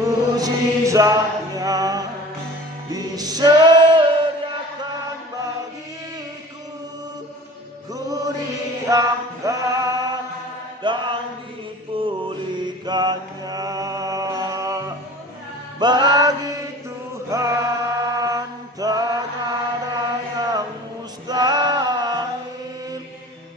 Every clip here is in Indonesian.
mujizatnya disediakan bagiku, ku diangkat dan dipulihkannya. Bagi Tuhan tak ada yang mustahil,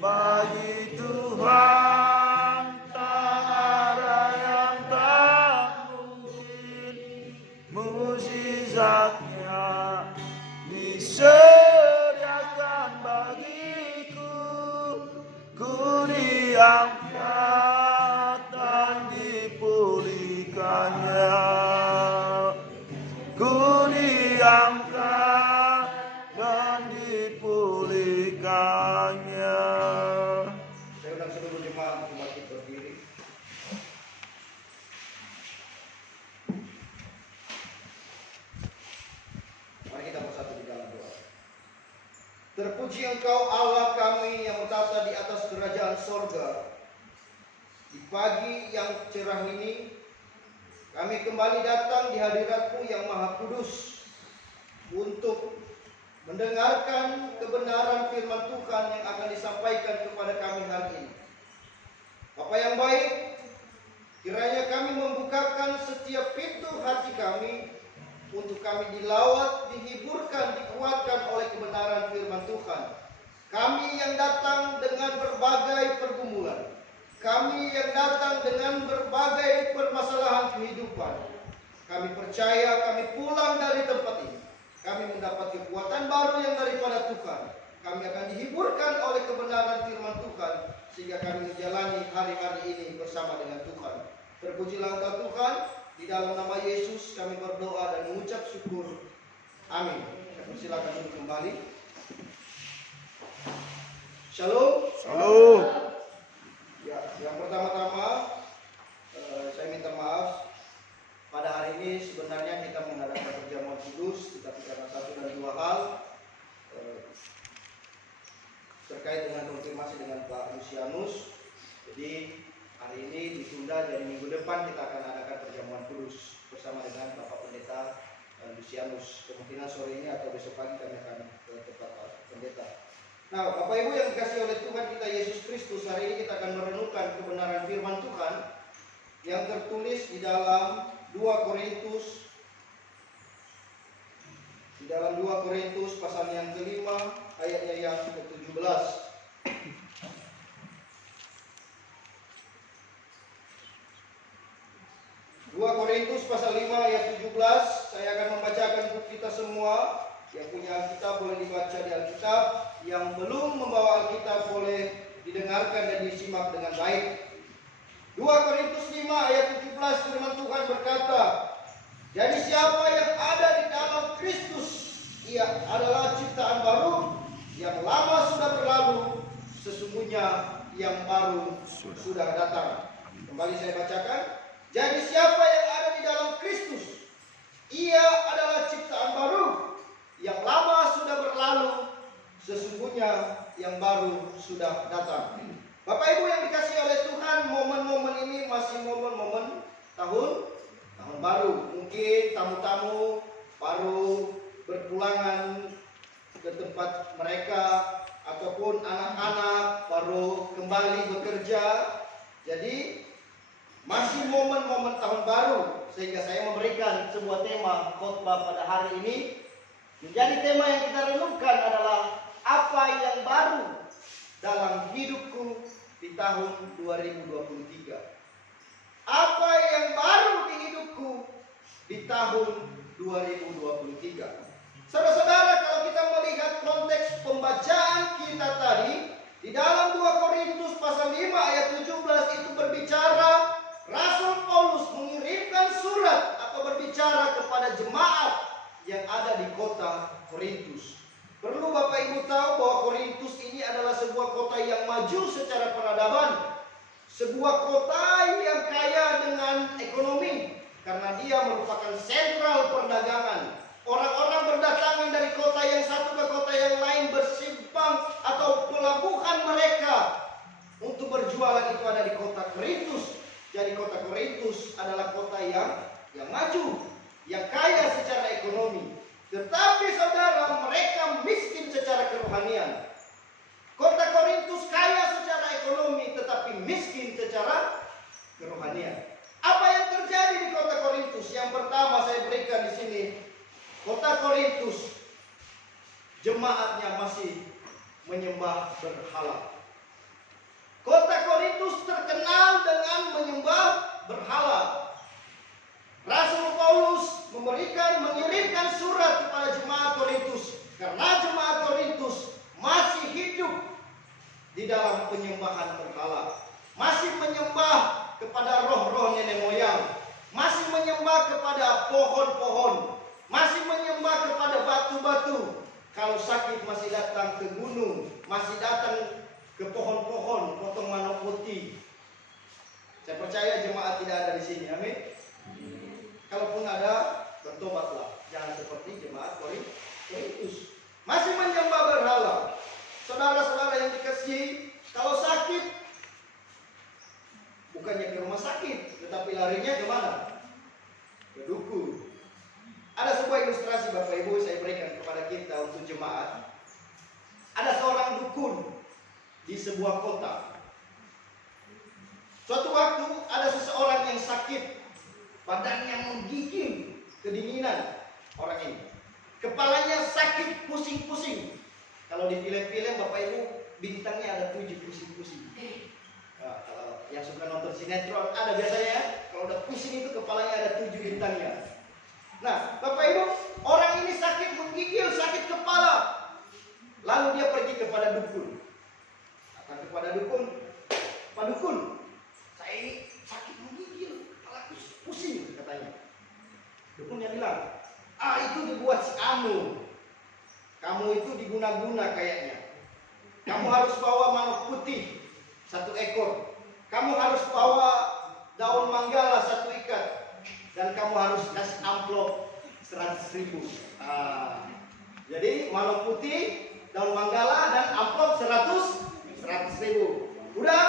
bagi Tuhan tak ada yang tak mungkin. Mujizatnya disediakan bagiku, ku diangkat dan dipulihkannya. Ku diangkat dan dipulihkannya. Saya undang seluruh jemaat umat berdiri. Mari kita bersatu di dalam doa. Terpuji Engkau Allah kami yang bertata di atas kerajaan sorga. Di pagi yang cerah ini, kami kembali datang di hadirat-Mu yang Maha Kudus untuk mendengarkan kebenaran firman Tuhan yang akan disampaikan kepada kami hari ini. Bapa yang baik, kiranya kami membukakan setiap pintu hati kami untuk kami dilawat, dihiburkan, dikuatkan oleh kebenaran firman Tuhan. Kami yang datang dengan berbagai pergumulan, kami yang datang dengan berbagai permasalahan kehidupan, kami percaya kami pulang dari tempat ini, kami mendapat kekuatan baru yang daripada Tuhan. Kami akan dihiburkan oleh kebenaran firman Tuhan, sehingga kami menjalani hari-hari ini bersama dengan Tuhan. Terpujilah Engkau Tuhan. Di dalam nama Yesus kami berdoa dan mengucap syukur. Amin. Silakan duduk kembali. Shalom. Shalom. Ya, yang pertama-tama saya minta maaf. Pada hari ini sebenarnya kita mengadakan perjamuan kudus, tetapi karena satu dan dua hal terkait dengan konfirmasi dengan Pak Lucianus, jadi hari ini ditunda, jadi minggu depan kita akan adakan perjamuan kudus bersama dengan Bapak Pendeta Lucianus. Kemungkinan sore ini atau besok pagi kami akan ke tempat Pak Pendeta. Nah, Bapak Ibu yang dikasihi oleh Tuhan kita Yesus Kristus, hari ini kita akan merenungkan kebenaran firman Tuhan yang tertulis di dalam 2 Korintus pasal yang kelima ayatnya yang ke-17. 2 Korintus pasal 5 ayat 17. Saya akan membacakan untuk kita semua. Yang punya Alkitab boleh dibaca di Alkitab, yang belum membawa Alkitab boleh didengarkan dan disimak dengan baik. 2 Korintus 5 ayat 17, firman Tuhan berkata, jadi siapa yang ada di dalam Kristus, ia adalah ciptaan baru, yang lama sudah berlalu, sesungguhnya yang baru sudah datang. Kembali saya bacakan. Jadi siapa yang ada di dalam Kristus, ia adalah ciptaan baru, yang lama sudah berlalu, sesungguhnya yang baru sudah datang. Bapak Ibu yang dikasihi oleh Tuhan, momen-momen ini masih momen-momen tahun baru. Mungkin tamu-tamu baru berpulangan ke tempat mereka, ataupun anak-anak baru kembali bekerja. Jadi masih momen-momen tahun baru, sehingga saya memberikan sebuah tema khotbah pada hari ini. Menjadi tema yang kita renungkan adalah apa yang baru dalam hidupku di tahun 2023. Apa yang baru di hidupku di tahun 2023. Saudara-saudara, kalau kita melihat konteks pembacaan kita tadi, di dalam 2 Korintus pasal 5 ayat 17 itu berbicara, Rasul Paulus mengirimkan surat atau berbicara kepada jemaat yang ada di kota Korintus. Perlu Bapak Ibu tahu bahwa Korintus ini adalah sebuah kota yang maju secara peradaban, sebuah kota yang kaya dengan ekonomi, karena karena dia merupakan sentral perdagangan. Orang-orang berdatangan dari kota yang satu ke kota yang lain, bersimpang atau pelabuhan mereka untuk berjualan itu ada di kota Korintus. Jadi kota Korintus adalah kota yang maju, yang kaya secara ekonomi. Tetapi saudara, mereka miskin secara kerohanian. Kota Korintus kaya secara ekonomi, tetapi miskin secara kerohanian. Apa yang terjadi di kota Korintus? Yang pertama saya berikan di sini, kota Korintus jemaatnya masih menyembah berhala. Kota Korintus terkenal dengan menyembah berhala. Rasul Paulus mengirimkan surat kepada jemaat Korintus karena jemaat Korintus masih hidup di dalam penyembahan berhala, masih menyembah kepada roh-roh nenek moyang, masih menyembah kepada pohon-pohon, masih menyembah kepada batu-batu. Kalau sakit masih datang ke gunung, masih datang ke pohon-pohon, potong manuk putih. Saya percaya jemaat tidak ada di sini, amin. Kalaupun ada, bertobatlah. Jangan seperti jemaat Korintus, masih menyembah berhala. Saudara-saudara yang dikasihi, kalau sakit bukannya ke rumah sakit, tetapi larinya kemana? Ke dukun. Ada sebuah ilustrasi Bapak Ibu saya berikan kepada kita untuk jemaat. Ada seorang dukun di sebuah kota. Suatu waktu ada seseorang yang sakit, badannya menggigil, kedinginan orang ini. Kepalanya sakit, pusing-pusing. Kalau di film-film Bapak Ibu bintangnya ada 7 pusing-pusing. Nah, kalau yang suka nonton sinetron ada biasanya ya, kalau udah pusing itu kepalanya ada 7 bintangnya. Nah, Bapak Ibu, orang ini sakit menggigil, sakit kepala. Lalu dia pergi kepada dukun. Datang kepada dukun, Pak Dukun, saya ini sakit menggigil, kepala pusing katanya. Dukunnya bilang, itu dibuat si Anu. Kamu itu diguna-guna kayaknya. Kamu harus bawa manuk putih 1 ekor. Kamu harus bawa daun manggala 1 ikat. Dan kamu harus kasih amplop 100.000. Jadi manuk putih, daun manggala, dan amplop 100.000. Udah,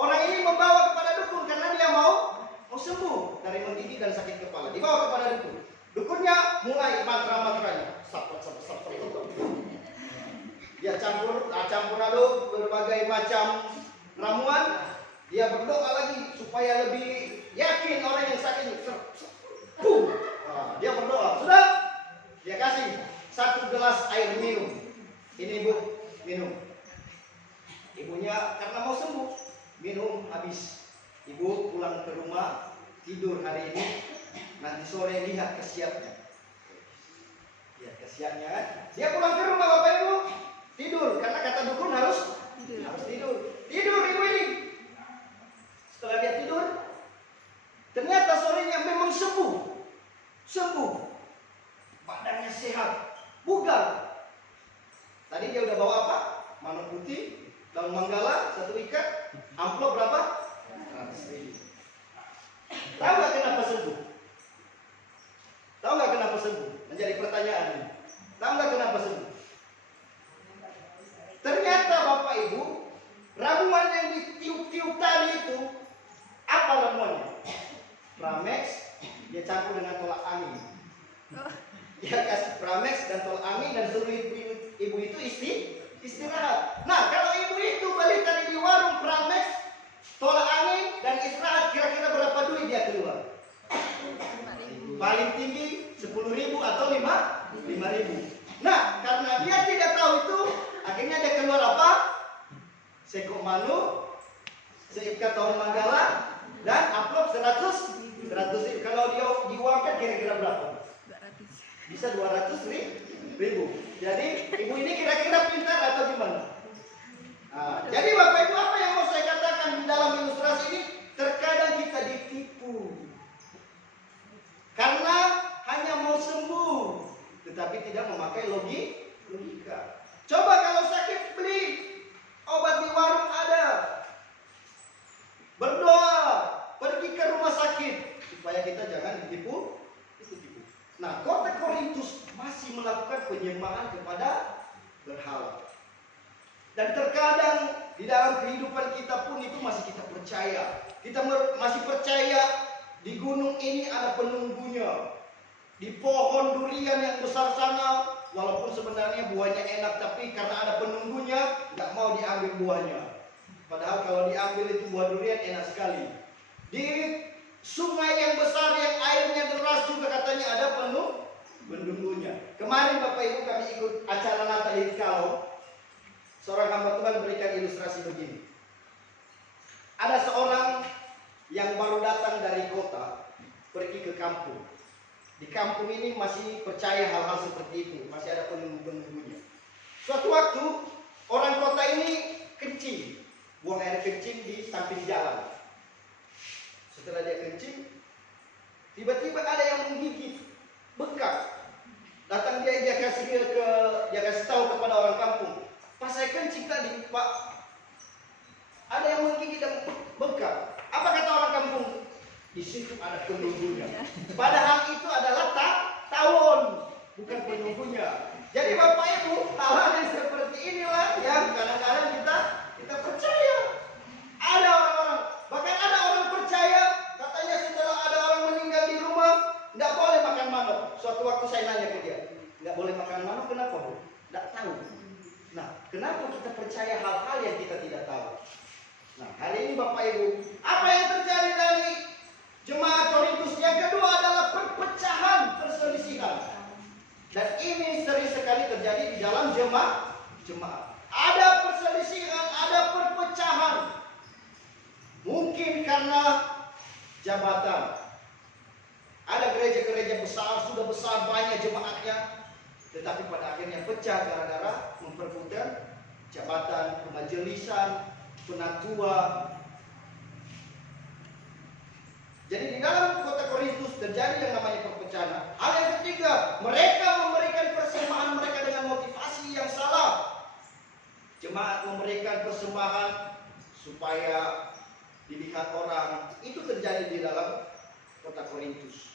orang ini membawa kepada dukun karena dia mau sembuh dari menggigil dan sakit kepala. Dibawa kepada dukun. Dukunnya mulai mantra-mantranya. Dia campur aduk berbagai macam ramuan. Dia berdoa lagi supaya lebih yakin orang yang sakit. Dia berdoa. Sudah, dia kasih 1 gelas air minum. Ini ibu, minum. Ibunya karena mau sembuh, minum habis. Ibu pulang ke rumah, tidur hari ini. Nanti sore lihat kesiapnya. Lihat kesiapnya kan. Dia pulang ke rumah Bapak Ibu, tidur. Karena kata dukun harus tidur. Tidur ibu ini. Setelah dia tidur, ternyata sorenya memang sembuh. Badannya sehat, bugar. Tadi dia udah bawa apa? Manuk putih, daun manggala 1 ikat, amplop berapa? 100.000. Tahu nggak kenapa sembuh? Tahu nggak kenapa sembuh? Menjadi pertanyaan ini. Tahu nggak kenapa sembuh? Ternyata Bapak Ibu, ramuan yang ditiup-tiup tadi itu, apa ramuannya? Pramex, dia campur dengan tolak angin. Dia kasih Pramex dan tolak angin dan suruh ibu itu istirahat. Nah, kalau ibu itu beli tadi di warung Pramex, tolak angin dan istirahat, kira-kira berapa duit dia keluar? Paling tinggi 10.000 atau 5.000. Nah, karena dia tidak tahu itu, akhirnya dia keluar apa? Sekok manuk, seikat daun manggala, dan amplop 100.000. Kalau dia diuangkan kira-kira berapa? Bisa 200.000. Jadi ibu ini kira-kira pintar atau gimana? Jadi Bapak Ibu, apa yang mau saya katakan di dalam ilustrasi ini? Terkadang kita ditipu karena hanya mau sembuh, tetapi tidak memakai logika. Coba kalau sakit beli obat di warung ada. Berdoa, pergi ke rumah sakit supaya kita jangan ditipu. Nah, kota Korintus masih melakukan penyembahan kepada berhala. Dan terkadang di dalam kehidupan kita pun itu masih kita percaya. Kita masih percaya di gunung ini ada penunggunya. Di pohon durian yang besar sana, walaupun sebenarnya buahnya enak, tapi karena ada penunggunya, nggak mau diambil buahnya. Padahal kalau diambil itu buah durian enak sekali. Di sungai yang besar yang airnya deras juga katanya ada penunggunya. Kemarin Bapak Ibu kami ikut acara Natal di Kalau. Seorang hamba Tuhan berikan ilustrasi begini. Ada seorang yang baru datang dari kota pergi ke kampung. Di kampung ini masih percaya hal-hal seperti itu, masih ada penunggu-penunggunya. Suatu waktu orang kota ini kencing, buang air kencing di samping jalan. Setelah dia kencing, tiba-tiba ada yang menggigit, bengkak. Datang dia kasih tahu kepada orang kampung. Pas saya kencing tadi, Pak, ada yang menggigit dan bengkak. Apa kata orang kampung? Di situ ada penunggunya. Padahal itu adalah tawon, bukan penunggunya. Jadi Bapak Ibu, hal-hal yang seperti inilah yang kadang-kadang kita percaya. Ada orang-orang, bahkan ada orang percaya, katanya setelah ada orang meninggal di rumah, nggak boleh makan manuk. Suatu waktu saya nanya ke dia, nggak boleh makan manuk, kenapa Bu? Nggak tahu. Nah, kenapa kita percaya hal-hal yang kita tidak tahu? Nah, hari ini Bapak Ibu, apa yang terjadi dari jemaat Korintus? Yang kedua adalah perpecahan, perselisihan. Dan ini sering sekali terjadi di dalam jemaat. Ada perselisihan, ada perpecahan. Mungkin karena jabatan. Ada gereja-gereja besar, sudah besar, banyak jemaatnya. Tetapi pada akhirnya pecah gara-gara memperebutkan jabatan, pemajelisan, penatua. Jadi di dalam kota Korintus terjadi yang namanya perpecahan. Hal yang ketiga, mereka memberikan persembahan mereka dengan motivasi yang salah. Jemaat memberikan persembahan supaya dilihat orang. Itu terjadi di dalam kota Korintus.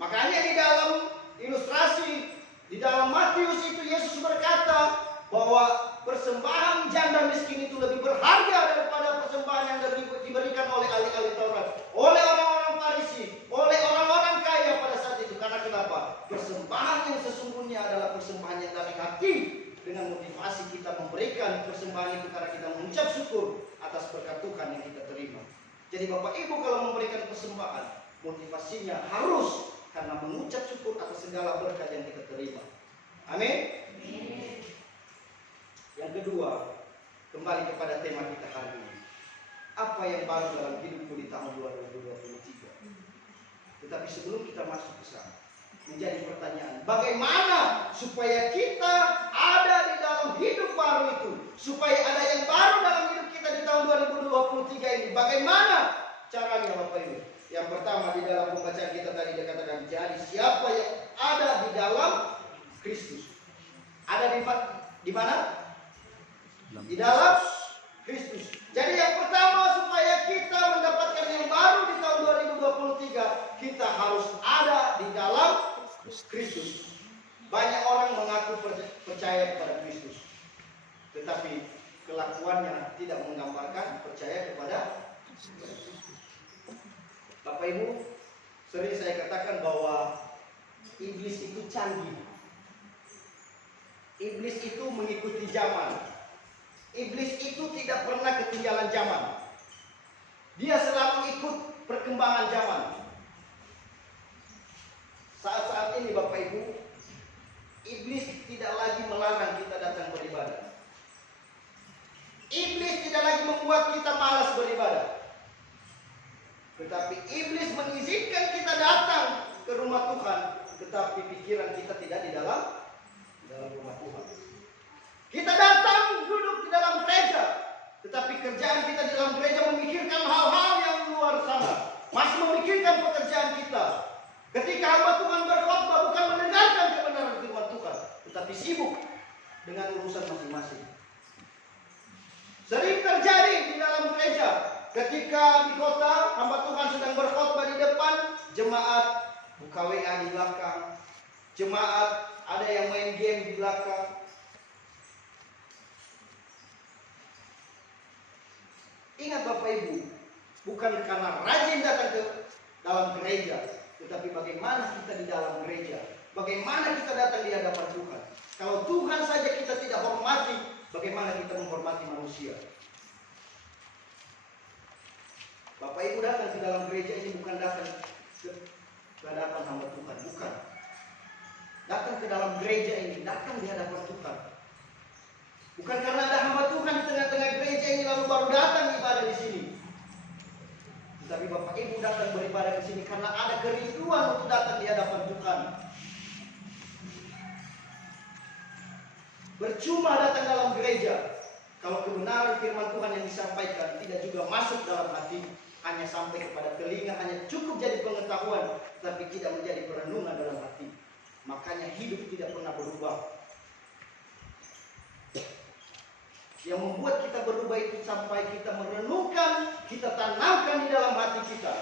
Makanya di dalam ilustrasi di dalam Matius itu Yesus berkata bahwa persembahan janda miskin itu lebih berharga daripada persembahan yang diberikan oleh ahli-ahli Taurat, oleh orang-orang Farisi, oleh orang-orang kaya pada saat itu. Karena kenapa? Persembahan yang sesungguhnya adalah persembahan yang dari hati, dengan motivasi kita memberikan persembahan itu karena kita mengucap syukur atas berkat Tuhan yang kita terima. Jadi Bapak Ibu kalau memberikan persembahan, motivasinya harus karena mengucap syukur atas segala berkat yang kita terima. Amin. Yang kedua, kembali kepada tema kita hari ini. Apa yang baru dalam hidupku di tahun 2023? Tetapi sebelum kita masuk ke sana, menjadi pertanyaan, bagaimana supaya kita ada di dalam hidup baru itu? Supaya ada yang baru dalam hidup kita di tahun 2023 ini. Bagaimana caranya Bapak Ibu? Yang pertama di dalam pembacaan kita tadi dikatakan, jadi siapa yang ada di dalam Kristus. Ada di mana? Di dalam Kristus. Jadi yang pertama supaya kita mendapatkan yang baru di tahun 2023, kita harus ada di dalam Kristus. Banyak orang mengaku percaya kepada Kristus, tetapi kelakuannya tidak menggambarkan percaya kepada Kristus. Bapak Ibu, sering saya katakan bahwa iblis itu canggih. Iblis itu mengikuti zaman. Iblis itu tidak pernah ketinggalan zaman. Dia selalu ikut perkembangan zaman. Saat-saat ini Bapak Ibu, iblis tidak lagi melarang kita datang beribadah. Iblis tidak lagi membuat kita malas beribadah. Tetapi iblis mengizinkan kita datang ke rumah Tuhan, tetapi pikiran kita tidak di dalam rumah Tuhan. Kita datang duduk di dalam gereja, tetapi kerjaan kita di dalam gereja memikirkan hal-hal yang luar sana, masih memikirkan pekerjaan kita. Ketika hamba Tuhan berkhotbah bukan mendengarkan kebenaran firman Tuhan, tetapi sibuk dengan urusan masing-masing. Sering terjadi di dalam gereja, ketika di kota hamba Tuhan sedang berkhotbah di depan, jemaat buka WA di belakang. Jemaat ada yang main game di belakang. Ingat Bapak Ibu, bukan karena rajin datang ke dalam gereja, tetapi bagaimana kita di dalam gereja, bagaimana kita datang di hadapan Tuhan. Kalau Tuhan saja kita tidak hormati, bagaimana kita menghormati manusia? Bapak Ibu datang ke dalam gereja ini bukan datang ke hadapan hamba Tuhan, bukan. Datang ke dalam gereja ini, datang di hadapan Tuhan. Bukan karena ada hamba Tuhan di tengah-tengah gereja ini lalu baru datang ibadah di sini. Tetapi Bapak Ibu datang beribadah di sini karena ada kerinduan untuk datang di hadapan Tuhan. Percuma datang dalam gereja kalau kebenaran firman Tuhan yang disampaikan tidak juga masuk dalam hati, hanya sampai kepada telinga, hanya cukup jadi pengetahuan, tapi tidak menjadi perenungan dalam hati. Makanya hidup tidak pernah berubah. Yang membuat kita berubah itu sampai kita merenungkan, kita tanamkan di dalam hati kita.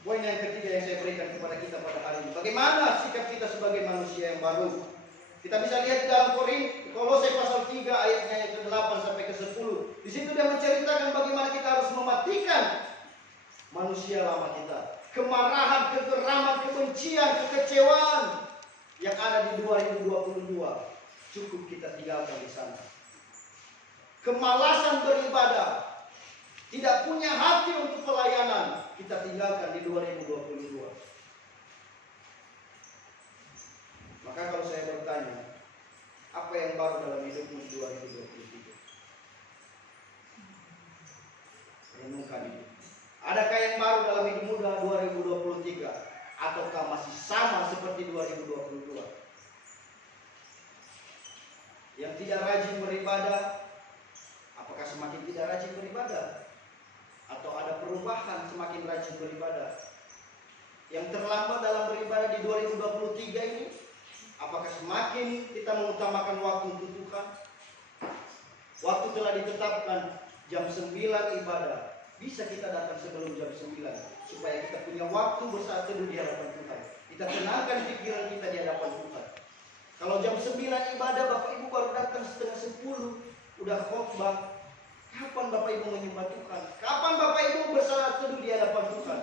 Poin yang ketiga yang saya berikan kepada kita pada hari ini, bagaimana sikap kita sebagai manusia yang baru. Kita bisa lihat di dalam Kolose pasal 3 ayatnya yang ke-8 sampai ke-10. Di situ dia menceritakan bagaimana kita harus mematikan manusia lama kita. Kemarahan, kegeraman, kebencian, kekecewaan yang ada di 2022 cukup kita tinggalkan di sana. Kemalasan beribadah, tidak punya hati untuk pelayanan, kita tinggalkan di 2022. Maka kalau saya bertanya, apa yang baru dalam hidupmu di 2023? Renungkan ini. Adakah yang baru dalam hidupmu 2023? Ataukah masih sama seperti 2022? Yang tidak rajin beribadah, apakah semakin tidak rajin beribadah? Atau ada perubahan semakin rajin beribadah? Yang terlambat dalam beribadah di 2023 ini, apakah semakin kita mengutamakan waktu untuk Tuhan? Waktu telah ditetapkan jam 9 ibadah. Bisa kita datang sebelum jam 9 supaya kita punya waktu bersatu di hadapan Tuhan. Kita tenangkan pikiran kita di hadapan Tuhan. Kalau jam 9 ibadah Bapak Ibu baru datang setengah 10, udah khotbah. Kapan Bapak Ibu menyembah Tuhan? Kapan Bapak Ibu bersatu di hadapan Tuhan?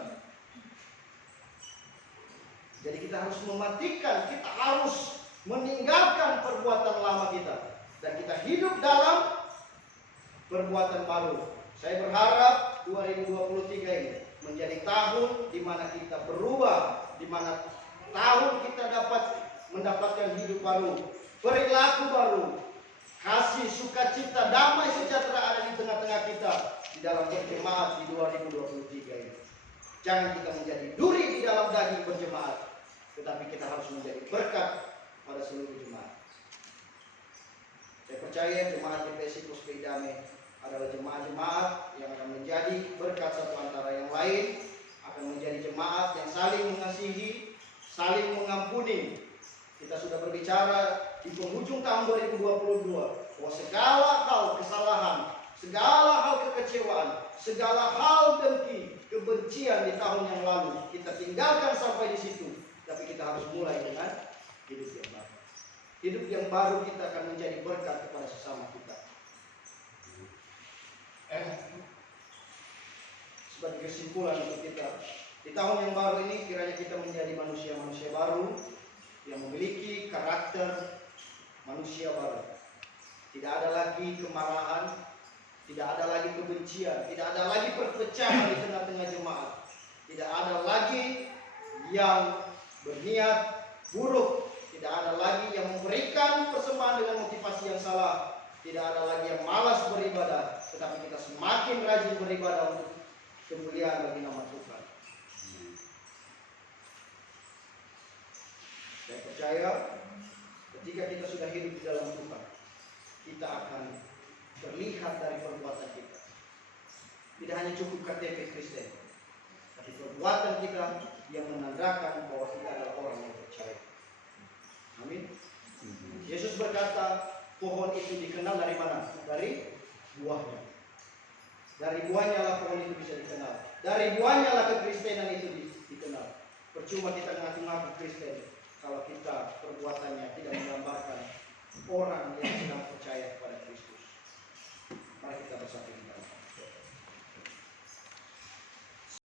Jadi kita harus mematikan, kita harus meninggalkan perbuatan lama kita. Dan kita hidup dalam perbuatan baru. Saya berharap 2023 ini menjadi tahun di mana kita berubah, di mana tahun kita dapat mendapatkan hidup baru, perilaku baru, kasih, sukacita, damai, sejahtera ada di tengah-tengah kita di dalam berjemaat di 2023 ini. Jangan kita menjadi duri di dalam daging berjemaat, tetapi kita harus menjadi berkat pada seluruh jemaat. Saya percaya jemaat GPSI Puspei Damai adalah jemaat-jemaat yang akan menjadi berkat satu antara yang lain, akan menjadi jemaat yang saling mengasihi, saling mengampuni. Kita sudah berbicara di penghujung tahun 2022 bahwa segala hal kesalahan, segala hal kekecewaan, segala hal dengki, kebencian di tahun yang lalu kita tinggalkan sampai di situ. Tapi kita harus mulai dengan hidup yang baru. Hidup yang baru kita akan menjadi berkat kepada sesama kita. Sebagai kesimpulan untuk kita di tahun yang baru ini, kiranya kita menjadi manusia-manusia baru yang memiliki karakter manusia baru. Tidak ada lagi kemarahan, tidak ada lagi kebencian, tidak ada lagi perpecahan di tengah-tengah jemaat, tidak ada lagi yang berniat buruk, tidak ada lagi yang memberikan persembahan dengan motivasi yang salah, tidak ada lagi yang malas beribadah, tetapi kita semakin rajin beribadah untuk kemuliaan bagi nama Tuhan. Saya percaya ketika kita sudah hidup di dalam Tuhan, kita akan terlihat dari perbuatan kita. Tidak hanya cukup KTP Kristen, tapi perbuatan kita yang menandakan bahwa kita adalah orang yang percaya. Amin. Yesus berkata, pohon itu dikenal dari mana? Dari buahnya. Dari buahnya lah pohon itu bisa dikenal. Dari buahnya lah kekristenan itu dikenal. Percuma kita ngaku-ngaku Kristen kalau kita perbuatannya tidak menggambarkan